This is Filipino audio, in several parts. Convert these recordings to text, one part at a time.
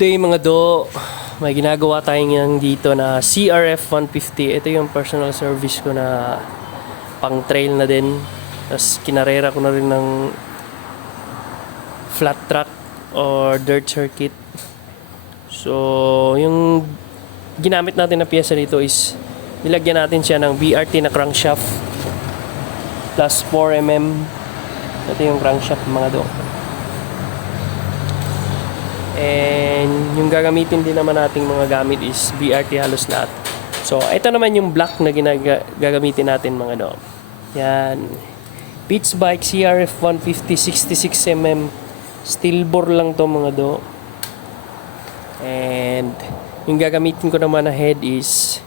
Day mga do. May ginagawa tayong yan dito na CRF 150. Ito yung personal service ko na pang trail na din. Tapos kinarera ko na rin ng flat track or dirt circuit. So, yung ginamit natin na piyesa dito is nilagyan natin siya ng BRT na crankshaft plus 4mm. Ito yung crankshaft mga do. And yung gagamitin din naman nating mga gamit is BRT halos lahat. So, ito naman yung block na gagamitin natin mga do. Yan. Pitch bike CRF 150 66mm. Steel bore lang to mga do. And yung gagamitin ko naman na head is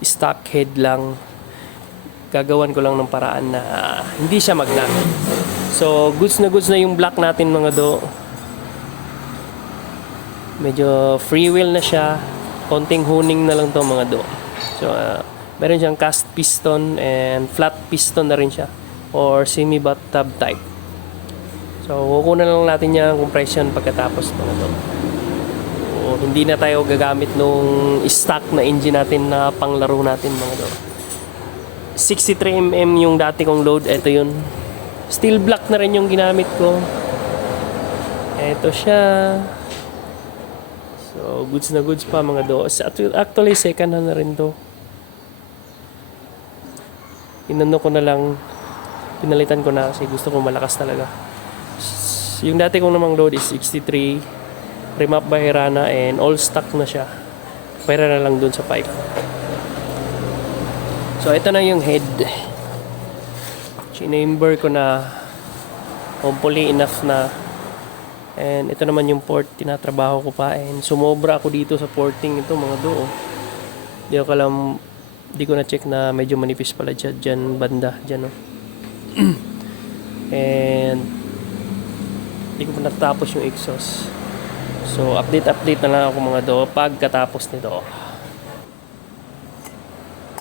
stock head lang. Gagawan ko lang ng paraan na hindi siya mag-lock. So, goods na goods na yung block natin mga do. Medyo free wheel na siya. Konting huning na lang to mga do. So, uh, meron siyang cast piston and flat piston na rin siya. Or semi-bathtub type. So, kukunan lang natin yung compression pagkatapos mga do. So, hindi na tayo gagamit nung stock na engine natin na panglaro natin mga do. 63mm yung dati kong load. Ito yun. Steel block na rin yung ginamit ko. Ito siya. So, goods na goods pa mga do. Sa- Actually, second hand na rin to. Inano ko na lang, pinalitan ko na kasi gusto ko malakas talaga. Yung dati kong namang load is 63, remap by Hirana and all stock na siya. Pera na lang dun sa pipe. So, ito na yung head. Chinamber ko na hopefully enough na And ito naman yung port, tinatrabaho ko pa. And sumobra ako dito sa porting ito mga do. Di ko alam, di ko na check na medyo manipis pala dyan, dyan banda, dyan oh. And di ko pa natapos yung exhaust. So update update na lang ako mga do pagkatapos nito.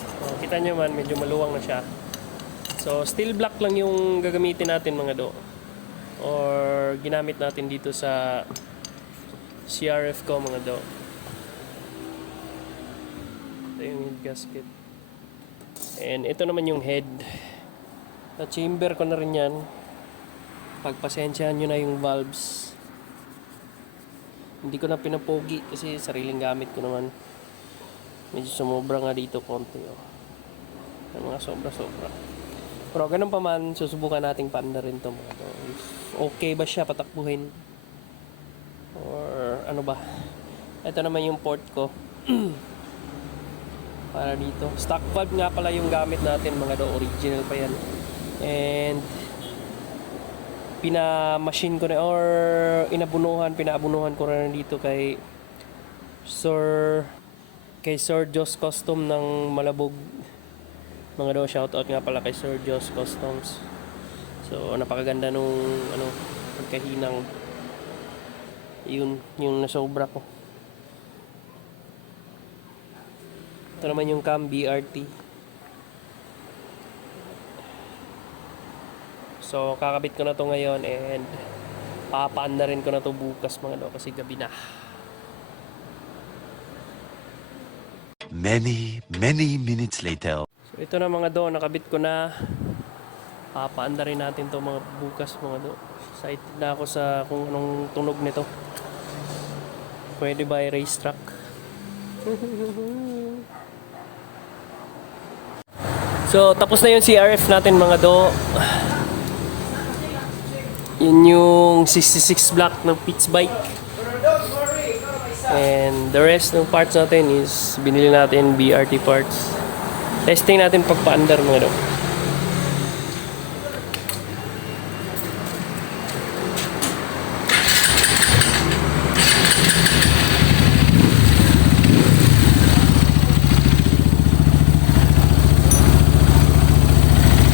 So, kita nyo man, medyo maluwang na siya. So steel block lang yung gagamitin natin mga do or ginamit natin dito sa CRF ko mga do. Ito yung gasket. And ito naman yung head. Na chamber ko na rin yan. Pagpasensyahan nyo na yung valves. Hindi ko na pinapogi kasi sariling gamit ko naman. Medyo sumobra nga dito konti. Oh. Yung mga sobra-sobra. Pero ganun pa man, susubukan nating paanda rin to mga to. Okay ba siya patakbuhin? Or ano ba? Ito naman yung port ko. Para dito. Stock valve nga pala yung gamit natin mga do. Original pa yan. And pina-machine ko na or inabunuhan, pinaabunuhan ko na dito kay Sir kay Sir Jos Custom ng Malabog mga do shoutout nga pala kay Sir Jos Customs. So napakaganda nung ano pagkahinang. Yun yung nasobra ko. Ito naman yung cam BRT so kakabit ko na to ngayon and papaanda rin ko na to bukas mga do kasi gabi na. Many, many minutes later. So ito na mga do, nakabit ko na. Papaanda rin natin to mga bukas mga do. Excited na ako sa kung anong tunog nito. Pwede ba i-race track? so tapos na yung CRF natin mga do. Yun yung 66 block ng pitch bike. And the rest ng parts natin is binili natin BRT parts. Testing natin pagpa-under mga do.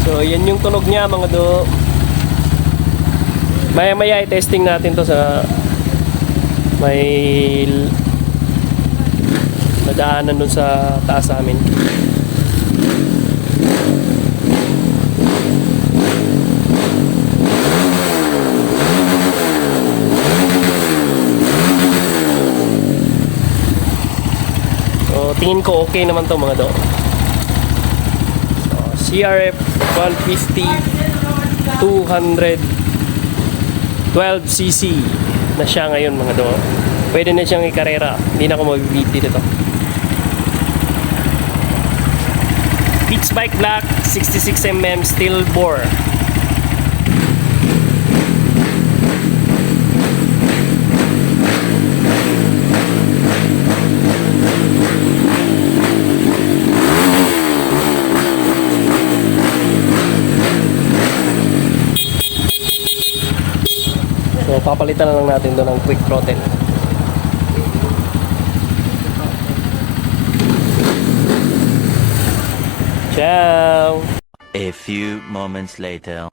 So, yan yung tunog niya mga do. Maya-maya i-testing natin to sa may nadaanan dun sa taas namin. So, tingin ko okay naman to mga do so, CRF 150 212cc na siya ngayon mga do pwede na siyang ikarera. Hindi na ako mabibiti nito Beach Bike Black 66mm steel bore. So papalitan na lang natin doon ng quick throttle. Ciao! A few moments later.